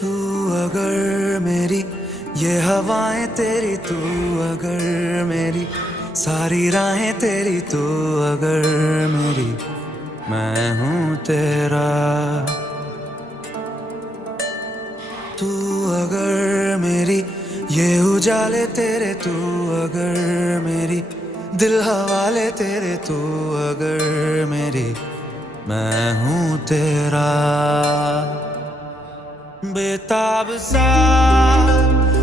तू अगर मेरी ये हवाएं तेरी, तू अगर मेरी सारी राहें तेरी, तू अगर मेरी मैं हूँ तेरा। तू अगर मेरी ये उजाले तेरे, तू अगर मेरी दिल हवाले तेरे, तू अगर मेरी मैं हूँ तेरा। बेताब सा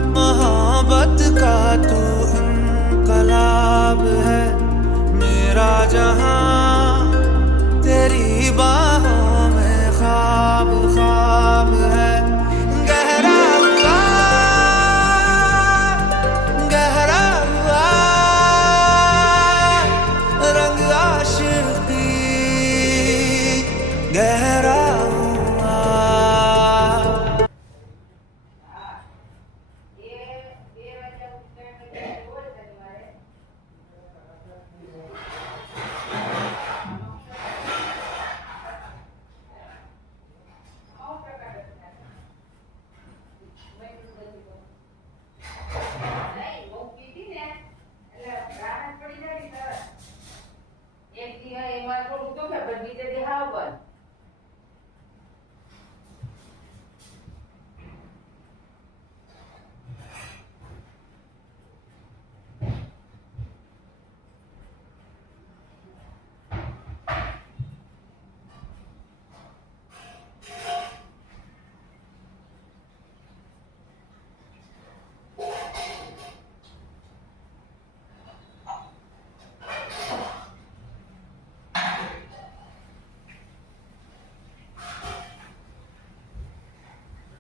मोहब्बत का तू इनकलाब है, मेरा जहां तेरी बात